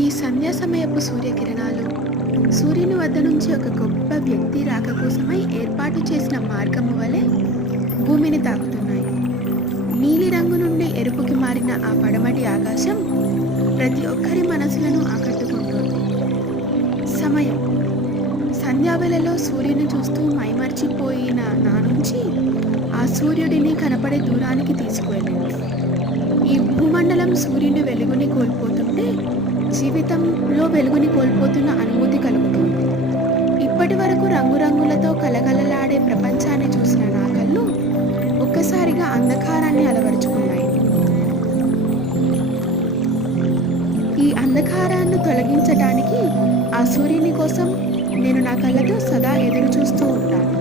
ఈ సంధ్యా సమయపు సూర్యకిరణాలు సూర్యుని వద్ద నుంచి ఒక గొప్ప వ్యక్తి రాక కోసమై ఏర్పాటు చేసిన మార్గము వలె భూమిని తాకుతున్నాయి. నీలిరంగు నుండి ఎరుపుకి మారిన ఆ పడమటి ఆకాశం ప్రతి ఒక్కరి మనసులను ఆకట్టుకుంటోంది. సమయం సంధ్యావేళలో సూర్యుని చూస్తూ మైమర్చిపోయిన నా నుంచి ఆ సూర్యుడిని కనపడే దూరానికి తీసుకువెళ్ళింది. ఈ భూమండలం సూర్యుని వెలుగుని కోల్పోతుంటే జీవితంలో వెలుగుని కోల్పోతున్న అనుభూతి కలుగుతుంది. ఇప్పటి వరకు రంగురంగులతో కలగలలాడే ప్రపంచాన్ని చూసిన నా కళ్ళు ఒక్కసారిగా అంధకారాన్ని అలవరుచుకున్నాయి. ఈ అంధకారాన్ని తొలగించటానికి ఆ సూర్యుని కోసం నేను నా కళ్ళతో సదా ఎదురు చూస్తూ ఉంటాను.